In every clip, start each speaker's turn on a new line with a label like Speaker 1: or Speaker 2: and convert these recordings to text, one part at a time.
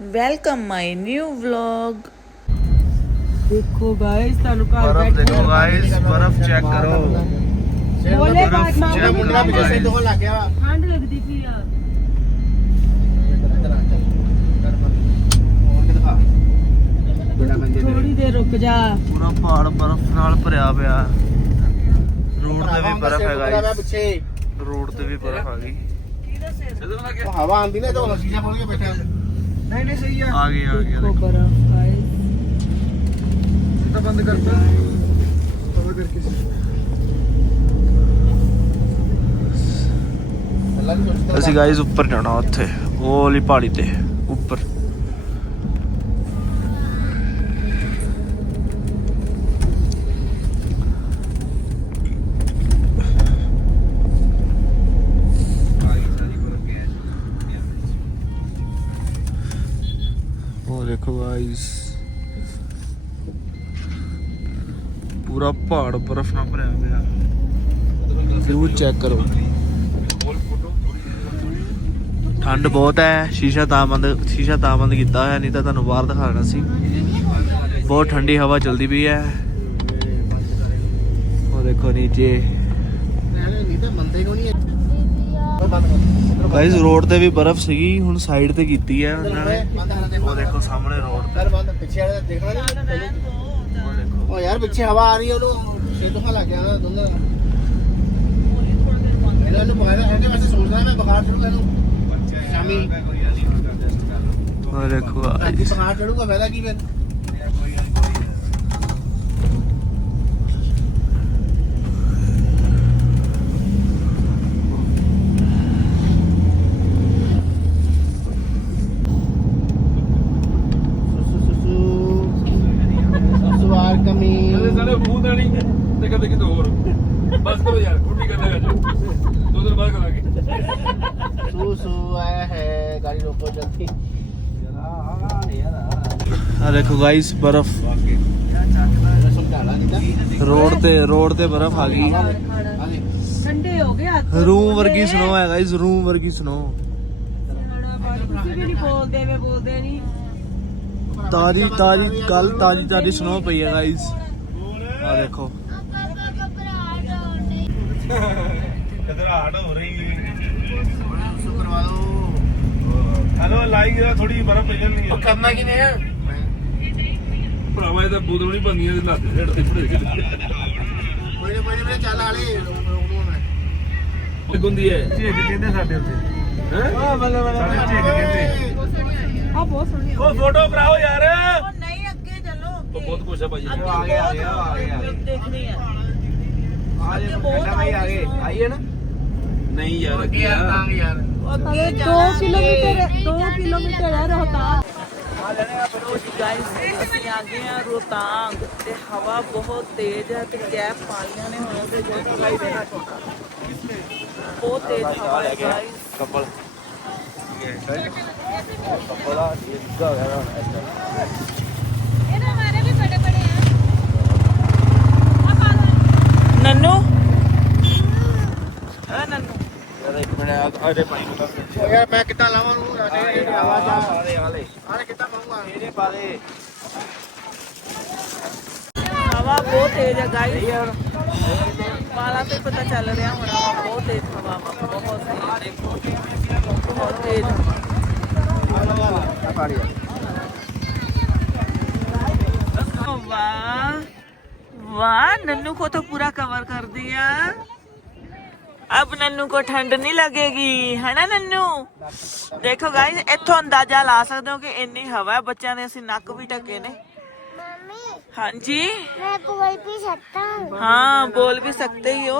Speaker 1: Welcome my new vlog
Speaker 2: ਦੇਖੋ guys ਤੁਹਾਨੂੰ ਘਰ
Speaker 3: ਬਰਫ
Speaker 2: ਬੈਠੇ
Speaker 3: ਦੇਖੋ ਗਾਇਸ ਬਰਫ ਚੈੱਕ ਕਰੋ।
Speaker 2: ਬੋਲੇ
Speaker 3: ਬਰਫ
Speaker 2: ਬਾਤ ਮਾਂ
Speaker 3: ਚੈੱਕ
Speaker 2: ਬੋਲੇ
Speaker 3: ਕਰੋ guys।
Speaker 4: ਤੋਂ ਲੱਗ ਗਿਆ ਵਾ
Speaker 2: ਠੰਡ ਲੱਗਦੀ ਪਈ ਆ। ਥੋੜੀ ਦੇਰ ਰੁਕ ਜਾ।
Speaker 3: ਪੂਰਾ ਪਹਾੜ ਬਰਫ ਨਾਲ ਭਰਿਆ ਪਿਆ। ਰੋਡ ਤੇ ਵੀ ਬਰਫ ਹੈ
Speaker 4: ਮੈਂ
Speaker 3: ਗਾਇਸ
Speaker 4: ਪਿੱਛੇ।
Speaker 3: ਰੋਡ ਤੇ ਵੀ ਬਰਫ ਆ ਗਈ।
Speaker 4: ਹਵਾ ਆਂਦੀ ਨਾ ਤਾਂ ਸ਼ੀਸ਼ਾ ਖੋਲ ਕੇ ਬੈਠਾ ਨਹੀਂ ਨਹੀਂ ਸਹੀ ਆ।
Speaker 3: ਆ ਗਈ ਆ ਗਈ
Speaker 2: ਦੇਖੋ ਬਰਫ ਗਾਇਸ
Speaker 4: ਤਾਂ ਬੰਦ ਕਰਤਾ। ਹਵਾ ਕਰਕੇ ਅੱਲਾ ਦੀ ਸੋਚਦਾ
Speaker 3: ਅਸੀਂ ਗਾਇਸ ਉੱਪਰ ਜਾਣਾ ਉੱਥੇ ਉਹ ਵਾਲੀ ਪਹਾੜੀ ਤੇ ਉੱਪਰ ਉਹ ਦੇਖੋ ਗਾਇਸ ਪੂਰਾ ਪਹਾੜ ਬਰਫ ਨਾਲ ਭਰਿਆ ਪਿਆ ਵਿਊ ਚੈੱਕ ਕਰੋ। ਠੰਡ ਬਹੁਤ ਹੈ, ਸ਼ੀਸ਼ਾ ਤਾਂ ਬੰਦ, ਸ਼ੀਸ਼ਾ ਤਾਂ ਬੰਦ ਕੀਤਾ ਹੋਇਆ, ਨਹੀਂ ਤਾਂ ਤੁਹਾਨੂੰ ਬਾਹਰ ਦਿਖਾਣਾ ਸੀ। ਬਹੁਤ ਠੰਡੀ ਹਵਾ ਚੱਲਦੀ ਪਈ ਹੈ। ਉਹ ਦੇਖੋ ਨੀਚੇ। ਗਾਇਸ ਰੋਡ ਤੇ ਵੀ ਬਰਫ਼ ਸੀਗੀ, ਹੁਣ ਸਾਈਡ ਤੇ ਕੀਤੀ ਹੈ ਉਹਨਾਂ ਨੇ। ਉਹ ਦੇਖੋ ਸਾਹਮਣੇ ਰੋਡ ਤੇ।
Speaker 4: ਪਿੱਛੇ ਵਾਲਾ ਦੇਖਣਾ ਨਹੀਂ
Speaker 3: ਉਹ
Speaker 4: ਯਾਰ ਪਿੱਛੇ ਹਵਾ ਆ ਰਹੀ ਹੈ ਉਹਨੂੰ ਛੇ ਤੋਂ ਲੱਗ ਗਿਆ ਦੋਨਾਂ ਦਾ ਇਹਨਾਂ ਨੂੰ ਬਗਾਇਆ ਇਹਦੇ ਵਾਸਤੇ ਸੋਚਦਾ ਮੈਂ ਬੁਖਾਰ ਸ਼ਾਮੀ।
Speaker 3: ਦੇਖੋ guys।
Speaker 4: ਬੁਖਾਰ ਚੜੂਗਾ ਫਾਇਦਾ ਕੀ ਫਿਰ ਸਵਾਰ ਕਮੀ
Speaker 5: ਕਦੇ ਸਾਰੇ ਮੂੰਹ ਤੇ ਨਹੀਂ ਤੇ ਕਦੇ ਕਿਤੇ ਹੋਰ। ਬਸ ਕਰੋ ਯਾਰ ਕੁੱਟੀ ਕਰਨਾ ਅੱਜ ਦੋ ਦਿਨ ਬਾਅਦ ਕਰਾਂਗੇ।
Speaker 4: ਸੂ ਸੂ ਆਇਆ ਹੈ ਗਾੜੀ ਰੋਕੋ ਜਲਦੀ।
Speaker 3: ਆ ਦੇਖੋ ਗਾਇਸ ਬਰਫ਼।
Speaker 4: ਸਮਝਾਣਾ ਨਹੀਂ
Speaker 3: ਰੋਡ ਤੇ ਰੋਡ ਤੇ ਬਰਫ਼ ਆ ਗਈ।
Speaker 2: ਠੰਡੇ ਹੋ ਗਏ ਹੱਥ।
Speaker 3: ਰੂਮ ਵਰਗੀ ਸਨੋ ਹੈ ਗਾਇਸ ਰੂਮ ਵਰਗੀ ਸਨੋ
Speaker 2: ਸਿਆਣਾ ਬਾਈ ਤੁਸੀਂ ਵੀ ਨਹੀਂ ਬੋਲਦੇ ਵੇ ਬੋਲਦੇ ਨਹੀਂ
Speaker 3: ਤਾਜੀ ਤਾਜੀ ਕੱਲ ਤਾਜੀ ਤਾਜੀ ਸਨੋ ਪਈ ਹੈ ਗਾਇਸ ਆ ਦੇਖੋ।
Speaker 5: ਘਬਰਾਹਟ ਹੋ ਰਹੀ।
Speaker 4: ਕਰਵਾ ਦੋ
Speaker 5: ਹਲੋ ਲਾਈ ਗਿਆ ਥੋੜੀ ਬਰਫ ਪਈ ਜਾਂਦੀ
Speaker 4: ਉਹ ਕਰਨਾ ਕਿਨੇ ਆ?
Speaker 5: ਭਰਾਵਾ ਇਹ ਤਾਂ ਬੋਤਲ ਨਹੀਂ ਬੰਦੀਆਂ ਦੇ ਲੱਤ ਛੇੜ ਤੇ ਫੜੇ
Speaker 4: ਕੋਈ ਨਾ ਕੋਈ ਨਾ ਚੱਲ ਆਲੇ ਰੋਕ ਨੂੰ ਮੈਂ
Speaker 5: ਗੁੰਦੀ ਹੈ।
Speaker 3: ਝੇਕ ਕਹਿੰਦੇ ਸਾਡੇ ਉੱਤੇ।
Speaker 5: ਹੈ?
Speaker 4: ਆ ਬੱਲੇ ਬੱਲੇ
Speaker 5: ਝੇਕ ਕਹਿੰਦੇ।
Speaker 2: ਆ ਬਹੁਤ ਸੋਹਣੀ
Speaker 5: ਉਹ ਫੋਟੋ ਕਰਾਓ ਯਾਰ।
Speaker 4: ਗਿਆ
Speaker 1: ਦੇਖਣੀ ਆ
Speaker 4: ਆ ਜੇ ਕਹਿੰਦਾ ਭਾਈ ਆ ਗਏ ਆਈਏ ਨਾ
Speaker 5: ਨਹੀਂ ਯਾਰ
Speaker 4: ਅੱਗੇ ਯਾਰ ਤਾਂ ਵੀ ਯਾਰ
Speaker 2: ਅਰੇ 2 ਕਿਲੋਮੀਟਰ 2 ਕਿਲੋਮੀਟਰ ਹੈ ਰੋਹਤਾਂਗ
Speaker 1: ਗਾਇਸ ਅਸੀਂ ਆ ਗਏ ਆ ਰੋਤਾਂਗ ਤੇ ਹਵਾ ਬਹੁਤ ਤੇਜ਼ ਹੈ ਤੇ ਕੈਪ ਪਾਲੀਆਂ ਨੇ ਹੋਇਆ ਤੇ ਜੋ ਦਿਖਾਈ ਦੇਣਾ ਬਹੁਤ ਤੇਜ਼ ਹਵਾ ਹੈ ਗਾਇਸ
Speaker 3: ਕਪਲ
Speaker 1: ਨੰਨੂ? ਆ ਨੰਨੂ।
Speaker 3: ਇੱਕ ਮਿੰਟ ਆੜੇ ਪਾਣੀ ਨੂੰ
Speaker 4: ਓ ਯਾਰ ਮੈਂ ਕਿੱਦਾਂ ਲਾਵਾਂ ਨੂੰ ਆਵਾਜ਼ ਆ
Speaker 3: ਆਲੇ ਆਲੇ
Speaker 4: ਆਲੇ ਕਿੱਦਾਂ ਪਾਉਂਗਾ
Speaker 3: ਇਹਨੇ ਪਾ ਦੇ।
Speaker 1: ਹਵਾ ਬਹੁਤ ਤੇਜ਼ ਹੈ ਗਾਇਸ ਵਾਲਾ ਤੇ ਪਤਾ ਚੱਲ ਰਿਹਾ ਹੁਣ ਹਵਾ ਬਹੁਤ ਤੇਜ਼ ਹਵਾ ਬਹੁਤ ਤੇਜ਼। ਦੇਖੋ। ਬਹੁਤ ਤੇਜ਼।
Speaker 4: ਆ ਪਾੜੀ
Speaker 1: वाह वाह नन्नू को तो पूरा कवर कर दिया अब नन्नू को ठंड नहीं लगेगी है ना नन्नू ਦੇਖੋ ਗਾਇਸ ਇੱਥੋਂ ਅੰਦਾਜ਼ਾ ਲਾ ਸਕਦੇ ਹੋ ਕਿ ਇੰਨੀ ਹਵਾ ਹੈ ਬੱਚਿਆਂ ਦੇ ਅਸੀਂ ਨੱਕ ਵੀ ਢੱਕੇ ਨੇ ਹਾਂਜੀ
Speaker 6: मैं कोई भी सकता हूँ
Speaker 1: हाँ बोल भी सकते ही हो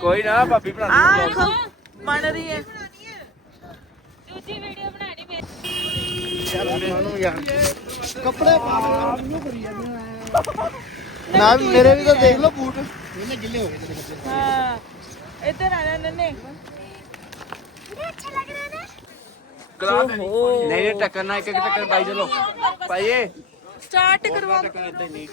Speaker 7: ਕੋਈ ਨਾ ਭਾਬੀ
Speaker 1: ਆ ਦੇਖੋ ਬਣ ਰਹੀ ਹੈ।
Speaker 6: ਦੂਜੀ ਵੀਡੀਓ ਬਣਾਣੀ ਮੇਰੀ
Speaker 4: ਕੱਪੜੇ ਪਾ ਨਾ ਮੇਰੇ ਵੀ ਤਾਂ ਦੇਖ ਲਓ ਬੂਟ। ਇਹਨੇ ਗਿੱਲੇ ਹੋ ਗਏ ਤੇਰੇ ਕੱਪੜੇ।
Speaker 1: ਹਾਂ ਇੱਧਰ ਆ ਜਾ ਨੰਨੇ
Speaker 6: ਅੱਛਾ ਲੱਗ ਰਿਹਾ ਨਾ
Speaker 7: ਨਹੀਂ ਨਹੀਂ ਟੱਕਰ ਨਾ ਇੱਕ ਇੱਕ ਟੱਕਰ ਪਾਈ ਚਲੋ। ਪਾਈਏ।
Speaker 1: ਸਟਾਰਟ ਕਰਵਾ
Speaker 6: ਨੇ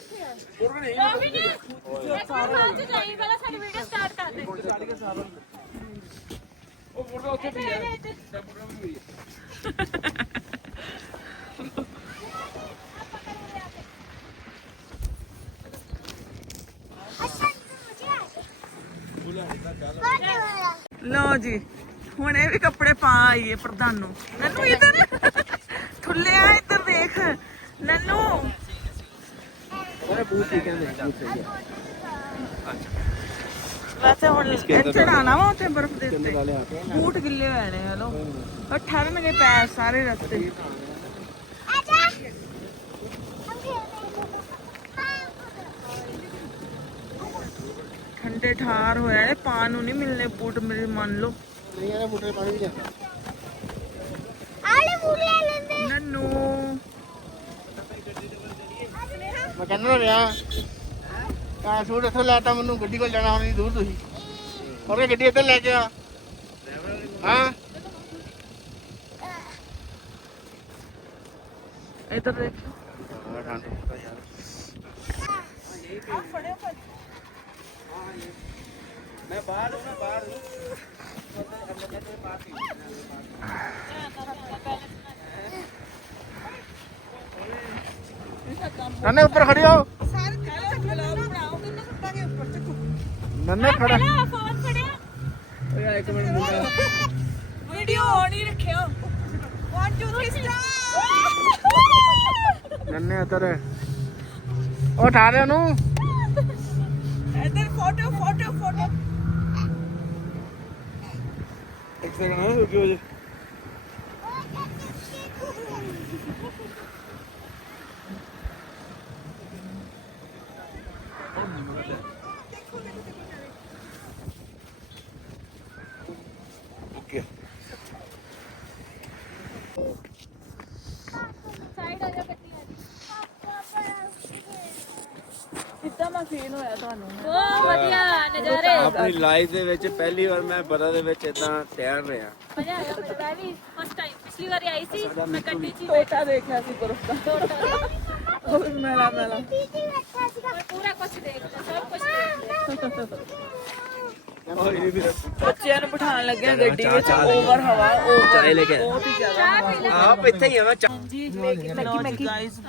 Speaker 1: ਲਓ ਜੀ ਹੁਣ ਇਹ ਵੀ ਕੱਪੜੇ ਪਾ ਆਈਏ ਪ੍ਰਧਾਨ। ਨੂੰ ਇੱਧਰ ਠੁੱਲਿਆ ਇੱਧਰ ਦੇਖ ਨੰਨੂ।
Speaker 7: ਬੂਟ ਠੀਕ ਹੈ ਬੂਟ ਸਹੀ ਹੈ
Speaker 1: ਵੈਸੇ ਹੁਣ ਚੜਾਣਾ ਵਾ ਉੱਥੇ ਬਰਫ਼ ਦੇ ਉੱਤੇ। ਬੂਟ ਗਿੱਲੇ ਹੋਏ ਨੇ ਹਲੋ। ਉਹ ਠਰਨਗੇ ਪੈਰ ਸਾਰੇ ਰਸਤੇ। ਠੰਡੇ ਠਾਰ ਹੋਇਆ ਇਹ ਪਾਣ ਨੂੰ ਨਹੀਂ ਮਿਲਨੇ ਬੂਟ ਮੇਰੇ ਮੰਨ ਲਓ।
Speaker 4: ਨਹੀਂ ਇਹਨੇ ਬੂਟੇ ਪਾਣੀ ਵੀ ਜਾਂਦਾ
Speaker 6: ਆਲੇ ਮੂਲੇ ਲੈਂਦੇ।
Speaker 1: ਨੰਨੂ।
Speaker 4: ਮੈਂ ਕਹਿੰਦਾ ਰਿਹਾ। ਆ ਸੂਟ ਇੱਥੋਂ ਲੈਤਾ ਮੈਨੂੰ, ਗੱਡੀ ਕੋਲ ਜਾਣਾ ਹੁਣ, ਦੂਰ ਤੁਸੀਂ। ਔਰ ਗੱਡੀ ਇੱਧਰ ਲੈ ਕੇ ਆ। ਹਾਂ।
Speaker 1: ਇੱਧਰ ਦੇਖੋ।
Speaker 7: ਮੈਂ ਬਾਹਰ ਹੂੰ ਨਾ ਬਾਹਰ
Speaker 4: ਨੰਨੇ ਉੱਪਰ ਖੜੀ ਹੋ। ਨੰਨੇ ਖੜਾ।
Speaker 6: ਪਹਿਲਾਂ ਫੋਨ ਫੜਿਆ।
Speaker 7: ਓਏ ਇੱਕ ਮਿੰਟ ਮੁੰਡਾ
Speaker 1: ਵੀਡੀਓ ਆਨ ਹੀ ਰੱਖਿਓ 1 2 3 ਸਟਾਰ
Speaker 4: ਨੰਨੇ ਇੱਧਰ। ਉਹ ਉਠਾ ਦੇ ਉਹਨੂੰ।
Speaker 1: ਇੱਧਰ ਫੋਟੋ ਫੋਟੋ ਫੋਟੋ
Speaker 7: ਇੱਕ ਸੈਕਿੰਡ ਹੈ ਰੁਕਿਓ ਜੀ।
Speaker 1: ਕਿੱਦਾਂ ਮੈਂ ਫੀਲ ਹੋਇਆ ਤੁਹਾਨੂੰ।
Speaker 6: ਬਹੁਤ ਵਧੀਆ ਨਜ਼ਾਰੇ।
Speaker 7: ਆਪਣੀ ਲਾਈਫ ਦੇ ਵਿੱਚ ਪਹਿਲੀ ਵਾਰ ਮੈਂ ਬਰਾ ਦੇ ਵਿੱਚ ਇਦਾਂ ਤੈਰ ਰਿਹਾ।
Speaker 6: ਮਜ਼ਾ ਆਇਆ ਮੈਂ ਵੀ ਫਸਟ ਟਾਈਮ ਪਿਛਲੀ ਵਾਰੀ ਆਈ ਸੀ ਮੈਂ ਗੱਡੀ 'ਚ ਹੀ
Speaker 1: ਟੋਟਾ ਦੇਖਿਆ ਸੀ ਬਰਫ਼ ਦਾ। ਉਹ ਮੈਲਾ ਮੈਲਾ।
Speaker 6: ਮੈਂ ਪੂਰਾ ਕੁਝ ਦੇਖ ਲਿਆ ਸਭ ਕੁਝ ਦੇਖ ਲਿਆ।
Speaker 1: ਬੱਚਿਆਂ ਨੂੰ ਬਿਠਾਉਣ ਲੱਗੇ ਗੱਡੀ ਵਿੱਚ ਓਵਰ ਹਵਾ ਓਵਰ
Speaker 7: ਚਾਹ ਲੈ ਕੇ
Speaker 1: ਬਹੁਤ ਹੀ ਜ਼ਿਆਦਾ
Speaker 7: ਆਪ ਇੱਥੇ ਹੀ ਆ ਮੈਂ ਚਾਹ
Speaker 1: ਜੀ ਮੈਗੀ ਮੈਗੀ। ਗਾਇਸ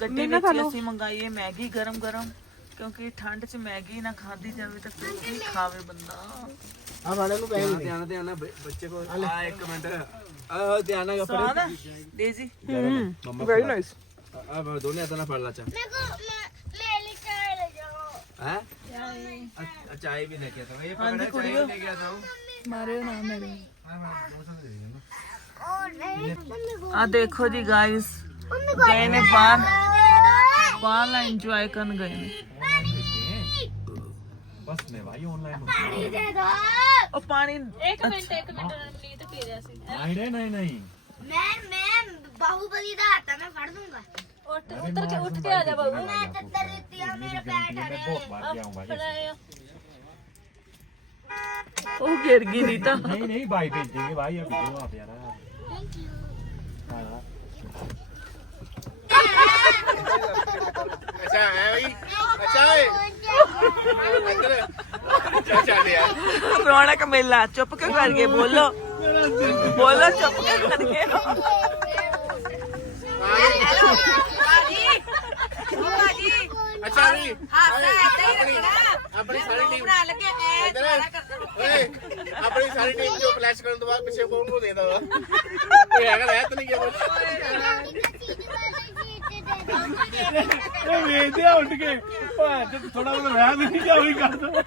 Speaker 1: ਗੱਡੀ ਵਿੱਚ ਅਸੀਂ ਮੰਗਾਈਏ ਮੈਗੀ ਗਰਮ ਗਰਮ ਕਿਉਂਕਿ ਠੰਡ 'ਚ ਮੈਗੀ ਨਾ ਖਾਦੀ ਜਾਵੇ ਤਾਂ ਫਿਰ ਕੀ ਖਾਵੇ ਬੰਦਾ?
Speaker 4: ਆ ਵਾਲੇ ਨੂੰ ਪੈਸੇ
Speaker 7: ਧਿਆਨ ਧਿਆਨ ਬੱਚੇ ਕੋ ਆ ਇੱਕ ਮਿੰਟ। ਆ ਧਿਆਨ ਨਾਲ
Speaker 1: ਸਵਾਦ ਆ? ਡੇਜੀ
Speaker 7: ਵੈਰੀ ਨਾਈਸ ਆ ਮੈਂ ਦੋਨੇ ਹੱਥਾਂ ਨਾਲ ਫੜ ਲਾ ਚਾ
Speaker 6: मेरे को मैं- मेरे लिए चाय ले
Speaker 7: जाओ ਹੈ? ਅੱਛਾ ਇਹ ਵੀ ਲੈ ਕੇ ਆਤਾ। ਇਹ ਪਕੜਾ ਚਾਹ ਲੈ ਕੇ ਆਤਾ।
Speaker 1: ਹੂੰ ਨਾ ਮੇਰੇ और नहीं मम्मी को ਆ ਦੇਖੋ ਜੀ ਗਾਇਸ ਗਏ ਨੇ ਬਾਹਰ। ਬਾਹਰ ਨਾ ਇੰਜੋਏ ਕਰਨ ਗਏ ਨੇ।
Speaker 7: ਬਸ ਮੇਵਾਈ ਆਨਲਾਈਨ ਹੋ
Speaker 6: ਪਾਣੀ ਦੇ ਦੋ
Speaker 1: ਉਹ ਪਾਣੀ
Speaker 6: ਇੱਕ ਮਿੰਟ ਇੱਕ ਮਿੰਟ ਨੀਤ ਪੀ ਰਿਆ ਸੀ
Speaker 7: ਨਹੀਂ ਨਹੀਂ ਨਹੀਂ
Speaker 3: ਮੈਂ ਮੈਂ ਬਾਹੂਬਲੀ ਦਾ ਹੱਥ ਮੈਂ ਫੜ ਦੂੰਗਾ
Speaker 6: ਉੱਠ ਉੱਤਰ ਕੇ ਉੱਠ ਕੇ ਆ ਜਾ ਬਾਹੂ
Speaker 3: ਮੈਂ ਤੱਤਰ ਦਿੱਤੀ ਆ ਮੇਰੇ ਪੈਰ ਠਰੇ ਬਹੁਤ
Speaker 6: ਮਾਰ ਜਾਊਂਗਾ
Speaker 1: ਉਹ ਗਿਰ ਗਈ ਨਹੀਂ ਤਾਂ
Speaker 7: ਨਹੀਂ ਨਹੀਂ ਬਾਈ ਭੇਜੇਗੇ ਬਾਈ ਆ ਵੀਡੀਓ ਆ ਪਿਆਰਾ ਥੈਂਕ
Speaker 4: ਯੂ ਹਾਂ ਅੱਛਾ ਹੈ ਬਈ ਅੱਛਾ ਹੈ
Speaker 1: ਰੌਣਕ ਮੇਲਾ ਚੁੱਪ ਕੇ ਕਰਕੇ ਬੋਲੋ। ਬੋਲੋ ਚੁੱਪ ਕੇ ਕਰਕੇ
Speaker 4: ਅੱਛਾ ਆਪਣੀ ਆਪਣੀ ਸਾਰੀ ਟੀਮ ਬਣਾ ਲੱਗੇ ਓਏ ਆਪਣੀ ਸਾਰੀ ਟੀਮ ਜੋ ਫਲੈਸ਼ ਕਰਨ ਤੋਂ ਬਾਅਦ ਪਿੱਛੇ ਕੌਣ ਕੋ ਦੇਦਾ ਵਾ। ਕੋਈ ਹੈਗਾ ਰਹਿ ਤਾਂ ਨਹੀਂ ਗਿਆ ਬਸ
Speaker 7: ਇਹ ਵੇਚਦੇ ਆ ਉੱਠ ਕੇ। ਭਾਂ ਤੇ ਥੋੜਾ ਬਹੁਤ ਰਹਿ ਨਹੀਂ ਜਾ ਵੀ ਕਰ ਦੋ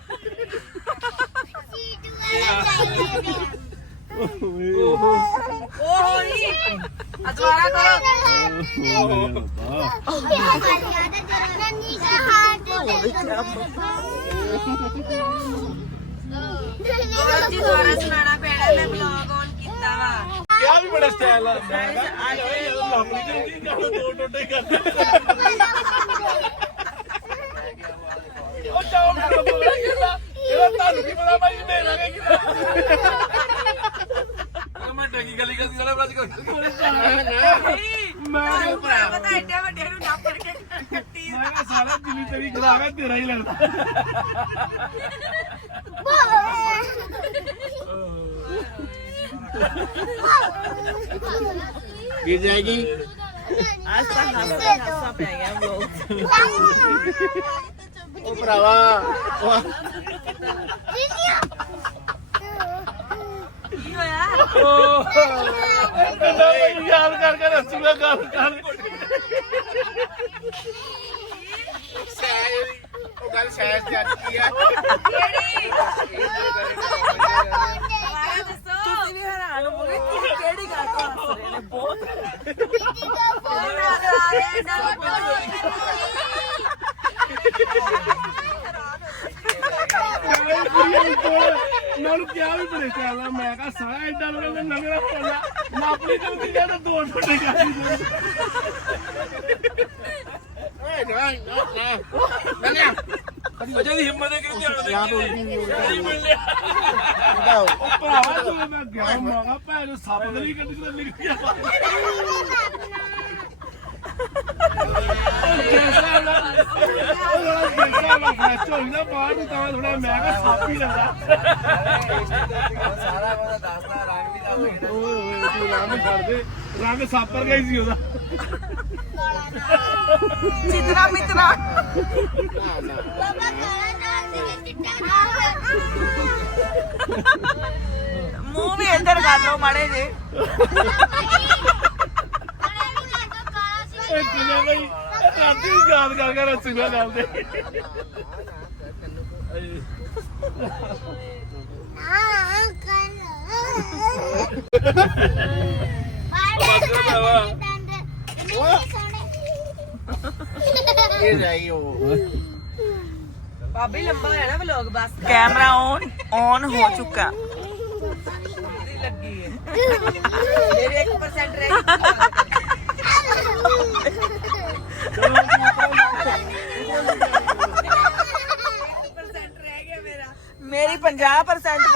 Speaker 8: ਦੁਬਾਰਾ ਕਰੋ ਜੀ ਦੁਬਾਰਾ ਸੁਣਾਣਾ ਪੈਣਾ ਮੈਂ ਬਲੌਗ ਔਨ ਕੀਤਾ ਵਾ।
Speaker 5: ਕਿਆ ਵੀ ਬੜਾ ਸਟਾਈਲ ਆ। ਮੈਂ ਕਿਹਾ ਇਹ ਲਾਪਰੀ ਤੇ ਹੁੰਦੀ ਜਾਨੂੰ ਦੋ ਟੋਟੇ ਕਰਦੇ ਉਹ ਚਾਹ ਮੈਂ ਬੋਲ ਰਿਹਾ ਇਹਦਾ ਤੁਹਾਨੂੰ ਕੀ ਪਤਾ ਭਾਈ ਮੇਰਾ ਕੀ ਕੀਤਾ ਮੈਂ ਟੈਗੀ ਗਲੀ ਕਰਦੀ ਸਾਲਾ ਬਰਾਜ ਕਰ ਮੈਂ
Speaker 8: ਭਰਾ ਪਤਾ ਐਡੇ ਵੱਡੇ ਨੂੰ ਨਾ ਫੜ ਕੇ ਕੱਟੀ
Speaker 5: ਮੈਂ ਕਿਹਾ ਸਾਲਾ ਦਿੱਲੀ ਤੇਰੀ ਖਰਾਗਾ ਤੇਰਾ ਹੀ ਲੱਗਦਾ।
Speaker 4: गिर जाएगी
Speaker 1: ਅੱਜ ਤੱਕ ਹਾਸਾ ਹਾਸਾ ਪੈ ਗਿਆ ਵਲੌਗ
Speaker 4: ओ भरावा ओ,
Speaker 8: ਕੀ ਹੋਇਆ
Speaker 5: ਕੰਡਾ ਭਾਈ ਯਾਦ ਕਰ ਕਰ ਹੱਸੂਗਾ ਗੱਲ ਕਰ
Speaker 4: सैर ओ गल सैर से आज की है
Speaker 8: ਕਿਹੜੀ ਦੁਬਾਰਾ ਦੱਸੋ
Speaker 1: ਸਾਨੂੰ ਬੋਲੇ ਤੁਸੀਂ ਕਿਹੜੀ ਗੱਲ ਤੋਂ ਹੱਸ ਰਹੇ ਨੇ? ਬਹੁਤ।
Speaker 8: ਫੋਨ ਆ ਗਿਆ ਇਹਨਾਂ ਨੂੰ
Speaker 5: ਨਾਲ ਕਿਹਾ ਵੀ ਬੜੇ ਚਾਹਦਾ ਮੈਂ ਕਹਾ ਸਾਰਾ ਐਡਾ ਲੋਕਾਂ ਦਾ ਨਗਰਾ ਪੋਲਾ ਮਾਪਲੀ ਤੋਂ ਕੀ ਕਹਿੰਦਾ ਦੋ ਛੋਟੇ ਕਰ
Speaker 4: ਓਏ ਨਾ ਨਾ ਨਾ। ਨਾ
Speaker 5: ਅਜੇ ਦੀ ਹਿੰਮਤ ਹੈ ਕਿ ਧਿਆਨ ਦੇ ਯਾਦ ਹੋ ਗਈ
Speaker 4: ਲੱਗਾ
Speaker 5: ਉਹ ਭਰਾਵਾ ਜੋ ਮੈਂ ਗਿਆ ਮਾਰਾ ਭੈਣ ਸੱਪ ਨਹੀਂ ਕੱਢੀ ਤੇ ਨਿਕਲ ਰੰਗ ਵੀ ਦਾ ਓਏ ਓਏ
Speaker 1: ਤੂੰ ਨਾਮ ਮੂੰਹ ਵੀ ਇੱਧਰ ਕਰ ਲਓ ਮਾੜੇ ਜੇ
Speaker 5: ਓਏ ਚੁੱਲੇ ਬਈ ਰਾਤੀ ਯਾਦ ਕਰ ਕਰ ਰਸੂਲਾ ਨਾਲ ਦੇ।
Speaker 4: ਇਹ ਜਾਈ ਉਹ।
Speaker 8: ਬਾਬੀ ਲੰਬਾ ਹੋਇਆ ਨਾ ਵਲੌਗ ਬਸ
Speaker 1: ਕੈਮਰਾ ਔਨ ਔਨ ਹੋ ਚੁੱਕਾ
Speaker 8: ਲੱਗੀ ਹੈ ਮੇਰੇ 1% ਰਹਿ ਗਈ percent ਰਹਿ ਗਿਆ ਮੇਰਾ
Speaker 1: ਮੇਰੀ 50%